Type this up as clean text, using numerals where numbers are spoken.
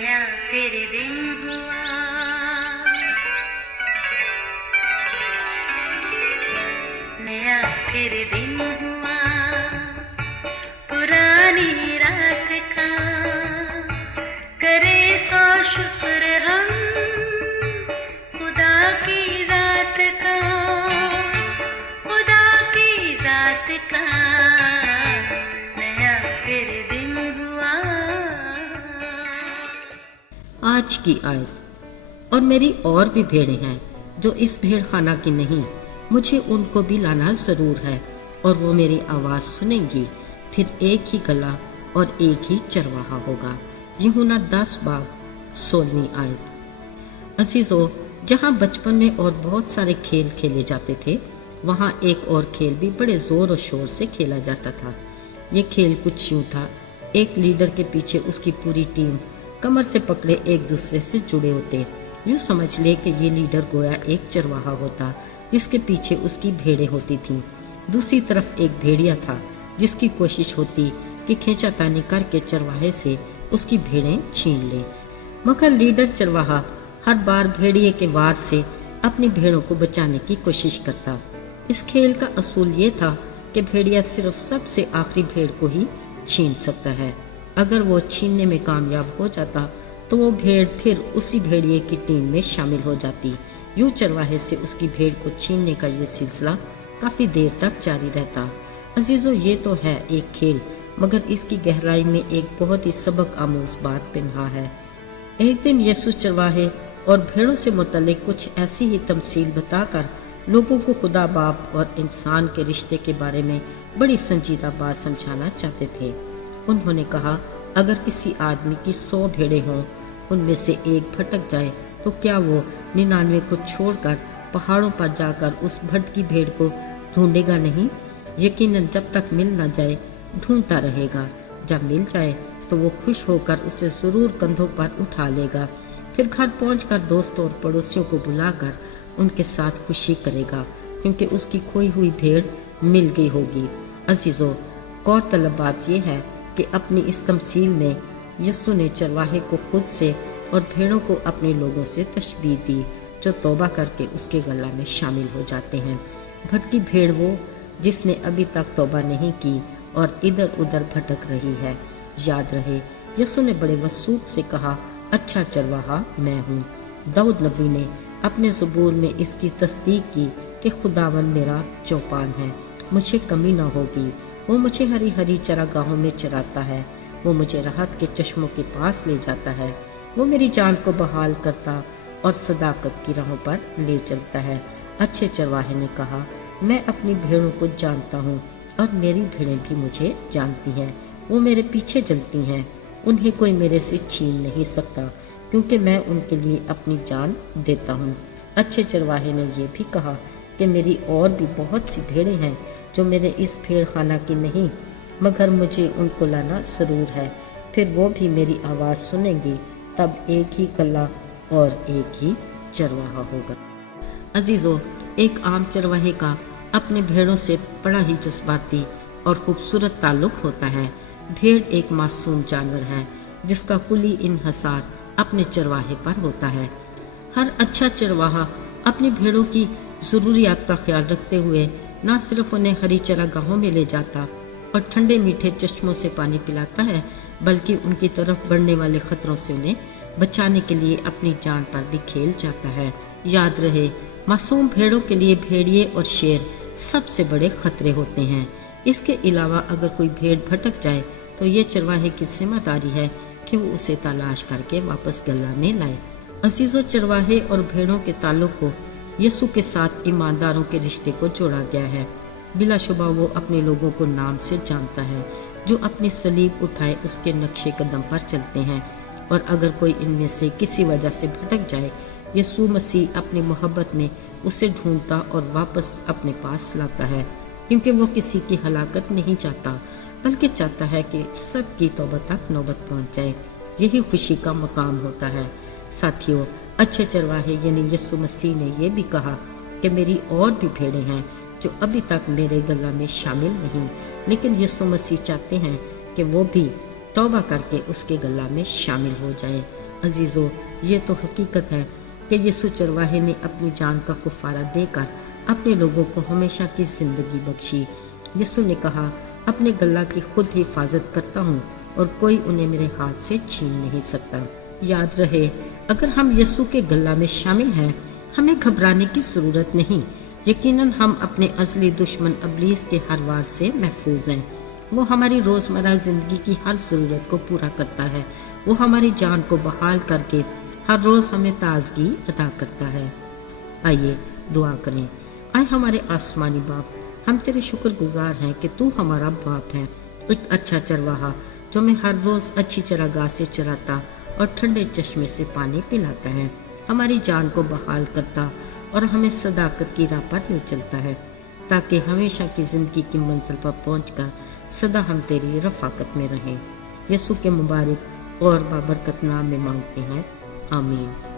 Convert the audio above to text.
नया फिर दिन हुआ, नया फिर दिन हुआ, पुरानी रात का करे सो शुक्र हम खुदा की जात का, खुदा की जात का नया फिर दिन हुआ। आज की आयत, और मेरी और भी भेड़ें हैं जो इस भेड़ खाना की नहीं, मुझे उनको भी लाना जरूर है और वो मेरी आवाज़ सुनेंगी। फिर एक ही गला और एक ही चरवाहा होगा। यूहन्ना 10:16 आयत। अजीजों, जहाँ बचपन में और बहुत सारे खेल खेले जाते थे, वहाँ एक और खेल भी बड़े ज़ोर और शोर से खेला जाता था। ये खेल कुछ यूँ था, एक लीडर के पीछे उसकी पूरी टीम कमर से पकड़े एक दूसरे से जुड़े होते। यूँ समझ ले कि ये लीडर गोया एक चरवाहा होता जिसके पीछे उसकी भेड़ें होती थीं। दूसरी तरफ एक भेड़िया था जिसकी कोशिश होती कि खींचातानी करके चरवाहे से उसकी भेड़ें छीन ले, मगर लीडर चरवाहा हर बार भेड़िए के वार से अपनी भेड़ों को बचाने की कोशिश करता। इस खेल का असूल ये था कि भेड़िया सिर्फ सबसे आखिरी भेड़ को ही छीन सकता है। अगर वो छीनने में कामयाब हो जाता तो वो भेड़ फिर उसी भेड़िए की टीम में शामिल हो जाती। यूं चरवाहे से उसकी भेड़ को छीनने का ये सिलसिला काफ़ी देर तक जारी रहता। अजीजों, ये तो है एक खेल, मगर इसकी गहराई में एक बहुत ही सबक आमूज बात पिन्हा है। एक दिन यीशु चरवाहे और भेड़ों से मुतल्लिक कुछ ऐसी ही तमसील बताकर लोगों को खुदा बाप और इंसान के रिश्ते के बारे में बड़ी संजीदा बात समझाना चाहते थे। उन्होंने कहा, अगर किसी आदमी की 100 भेड़ें हों, उनमें से एक भटक जाए तो क्या वो 99 को छोड़कर पहाड़ों पर जाकर उस भटकी भेड़ को ढूंढेगा नहीं? यकीनन जब तक मिल न जाए ढूंढता रहेगा। जब मिल जाए तो वो खुश होकर उसे जरूर कंधों पर उठा लेगा। फिर घर पहुंचकर दोस्तों और पड़ोसियों को बुलाकर उनके साथ खुशी करेगा, क्योंकि उसकी खोई हुई भेड़ मिल गई होगी। अजीजों, गौरतलब बात यह है कि अपनी इस तमसील में यीशु ने चरवाहे को खुद से और भेड़ों को अपने लोगों से तशबीह दी जो तौबा करके उसके गला में शामिल हो जाते हैं। भटकी भेड़ वो जिसने अभी तक तौबा नहीं की और इधर उधर भटक रही है। याद रहे, यीशु ने बड़े वसूख से कहा, अच्छा चरवाहा मैं हूँ। दाऊद नबी ने अपने ज़बूर में इसकी तस्दीक की कि खुदावन मेरा चौपान है, मुझे कमी ना होगी। वो मुझे हरी हरी चरागाहों में चराता है, वो मुझे राहत के चश्मों के पास ले जाता है, वो मेरी जान को बहाल करता और सदाकत की राहों पर ले चलता है। अच्छे चरवाहे ने कहा, मैं अपनी भेड़ों को जानता हूँ और मेरी भेड़ें भी मुझे जानती हैं। वो मेरे पीछे चलती हैं, उन्हें कोई मेरे से छीन नहीं सकता, क्योंकि मैं उनके लिए अपनी जान देता हूँ। अच्छे चरवाहे ने यह भी कहा कि मेरी और भी बहुत सी भेड़ें हैं जो मेरे इस भेड़ खाना की नहीं, मगर मुझे उनको लाना ज़रूर है। फिर वो भी मेरी आवाज़ सुनेंगी, तब एक ही गला और एक ही चरवाहा होगा। अजीज़ों, एक आम चरवाहे का अपने भेड़ों से बड़ा ही जज्बाती और खूबसूरत ताल्लुक़ होता है। भेड़ एक मासूम जानवर है जिसका कुली इन्हसार अपने चरवाहे पर होता है। हर अच्छा चरवाहा अपनी भेड़ों की ज़रूरियात का ख्याल रखते हुए न सिर्फ उन्हें हरी चरागाहों में ले जाता और ठंडे मीठे चश्मों से पानी पिलाता है, बल्कि उनकी तरफ बढ़ने वाले खतरों से उन्हें बचाने के लिए अपनी जान पर भी खेल जाता है। याद रहे, मासूम भेड़ों के लिए भेड़िए और शेर सबसे बड़े खतरे होते हैं। इसके अलावा अगर कोई भेड़ भटक जाए तो ये चरवाहे की जिम्मेदारी है कि वो उसे तलाश करके वापस गला में लाए। अजीजों, चरवाहे और भेड़ों के ताल्लुक को यीशु के साथ ईमानदारों के रिश्ते को जोड़ा गया है। बिलाशुबा वो अपने लोगों को नाम से जानता है जो अपनी सलीब उठाए उसके नक्शे कदम पर चलते हैं, और अगर कोई इनमें से किसी वजह से भटक जाए, यीशु मसीह अपनी मोहब्बत में उसे ढूंढता और वापस अपने पास लाता है, क्योंकि वो किसी की हलाकत नहीं चाहता, बल्कि चाहता है कि सबकी तौबा तक नौबत पहुंच जाए। यही खुशी का मकाम होता है। साथियों, अच्छे चरवाहे यानी यीशु मसीह ने यह भी कहा कि मेरी और भी भेड़ें हैं जो अभी तक मेरे गला में शामिल नहीं, लेकिन यीशु मसीह चाहते हैं कि वो भी तौबा करके उसके गला में शामिल हो जाए। عزیزو، یہ تو حقیقت ہے کہ یسوع چرواہے نے اپنی جان کا کفارہ دے کر اپنے لوگوں کو ہمیشہ کی زندگی بخشی۔ یسوع نے کہا، اپنے گلہ کی خود حفاظت کرتا ہوں اور کوئی انہیں میرے ہاتھ سے چھین نہیں سکتا۔ یاد رہے، اگر ہم یسوع کے گلہ میں شامل ہیں، ہمیں گھبرانے کی ضرورت نہیں۔ یقیناً ہم اپنے ازلی دشمن ابلیس کے ہر وار سے محفوظ ہیں۔ وہ ہماری روزمرہ زندگی کی ہر ضرورت کو پورا کرتا ہے۔ وہ ہماری جان کو بحال کر کے ہر روز ہمیں تازگی عطا کرتا ہے۔ آئیے دعا کریں۔ اے ہمارے آسمانی باپ، ہم تیرے شکر گزار ہیں کہ تو ہمارا باپ ہے، ایک اچھا چرواہا جو ہمیں ہر روز اچھی چراگاہ سے چراتا اور ٹھنڈے چشمے سے پانی پلاتا ہے، ہماری جان کو بحال کرتا اور ہمیں صداقت کی راہ پر لے چلتا ہے، تاکہ ہمیشہ کی زندگی کی منزل پر پہنچ کر سدا ہم تیری رفاقت میں رہیں۔ یسوع کے مبارک اور بابرکت نام میں مانگتے ہیں، آمین۔